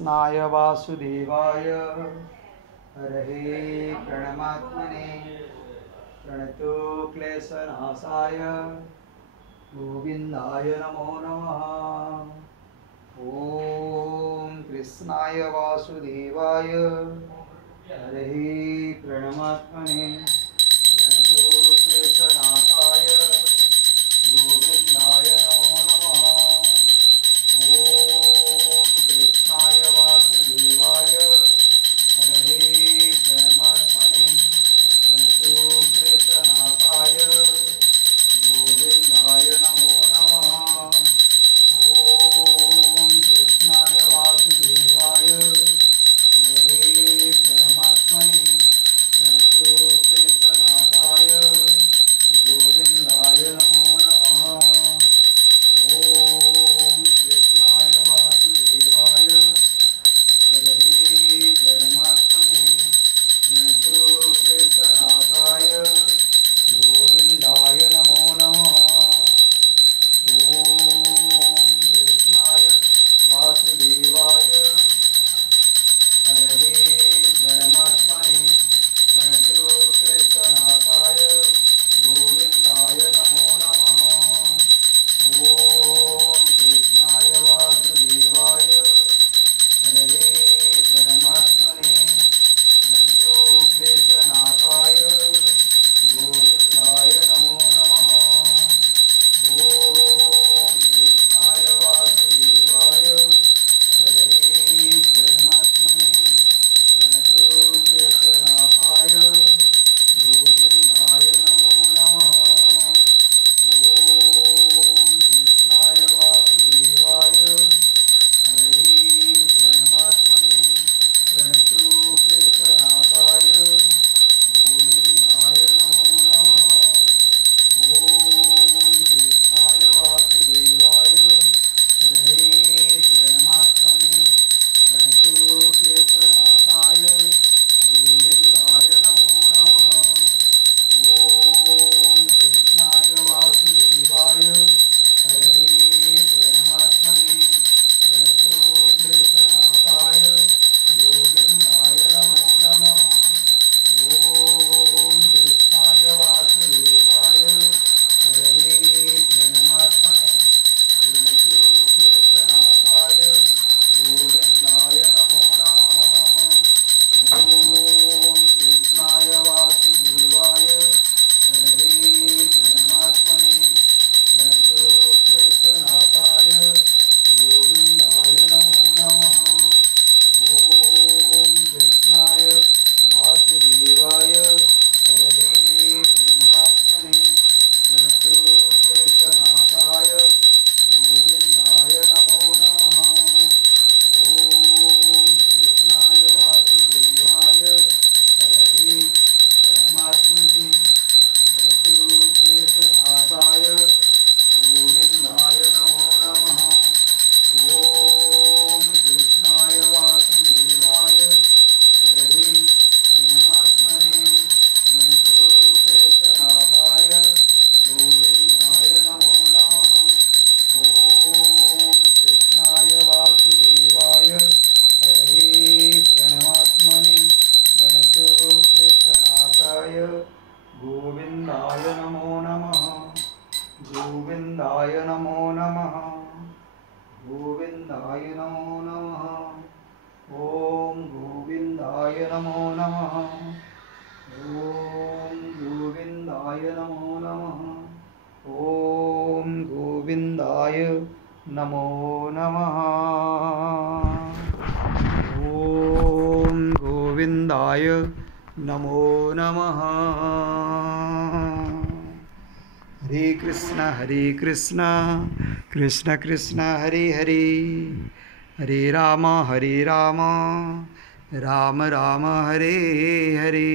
कृष्णाय वासुदेवाय हरये प्रणमात्मने प्रणतो क्लेशनाशाय गोविन्दाय नमो नमः। ॐ कृष्णाय वासुदेवाय हरये प्रणमात्मने प्रणतो क्लेशनाशाय गोविन्दाय नमो नमः। ॐ कृष्णाय वासुदेवाय हरये प्रणमात्मने प्रणतो क्लेशनाशाय गोविन्दाय नमो नमः। ॐ कृष्णाय वासुदेवाय हरये प्रणमात्मने प्रणतो क्लेशनाशाय गोविन्दाय नमो नमः। ॐ कृष्णाय वासुदेवाय हरये प्रणमात्मने प्रणतो क्लेशनाशाय गोविन्दाय नमो नमः। ॐ कृष्णाय वासुदेवाय हरये प्रणमात्मने प्रणतो क्लेशनाशाय गोविन्दाय नमो नमः। ॐ कृष्णाय वासुदेवाय हरये प्रणमात्मने प्रणतो क्लेशनाशाय गोविन्दाय नमो नमः। ॐ कृष्णाय वासुदेवाय हरये प्रणमात्मने प्रणतो क्लेशनाशाय गोविन्दाय नमो नमः। ॐ कृष्णाय वासुदेवाय हरये प्रणमात्मने प्रणतो क्लेशनाशाय गोविन्दाय नमो नमः। ॐ कृष्णाय वासुदेवाय हरये प्रणमात्मने प्रणतो क्लेशनाशाय गोविन्दाय नमो नमः। ॐ कृष्णाय वासुदेवाय हरये प्रणमात्मने प्रणतो क्लेशनाशाय गोविन्दाय नमो नमः। ॐ कृष्णाय वासुदेवाय हरये प्रणमात्मने प्रणतो क्लेशनाशाय गोविन्दाय नमो नमः। ॐ कृष्णाय वासुदेवाय हरये प्रणमात्मने प्रणतो क्लेशनाशाय गोविन्दाय नमो नमः। ॐ कृष्णाय वासुदेवाय हरये प्रणमात्मने प्रणतो क्लेशनाशाय गोविन्दाय नमो नमः। ॐ कृष्णाय वासुदेवाय हरये प्रणमात्मने प्रणतो क्लेशनाशाय गोविन्दाय नमो नमः। ॐ कृष्णाय वासुदेवाय हरये प्रणमात्मने प्रणतो क्लेशनाशाय गोविन्दाय नमो नमः। ॐ कृष्णाय वासुदेवाय हरये प्रणमात्मने प्रणतो क्लेशनाशाय गोविन्दाय नमो नमः। गोविन्दाय नमो नमः। गोविन्दाय नमो नमः। ॐ गोविन्दाय नमो नमः। ॐ गोविन्दाय नमो नमः। ॐ गोविन्दाय नमो नमः। ॐ गोविन्दाय नमो नमः। हरे कृष्ण कृष्ण कृष्ण हरे हरे, हरे राम राम राम हरे हरे।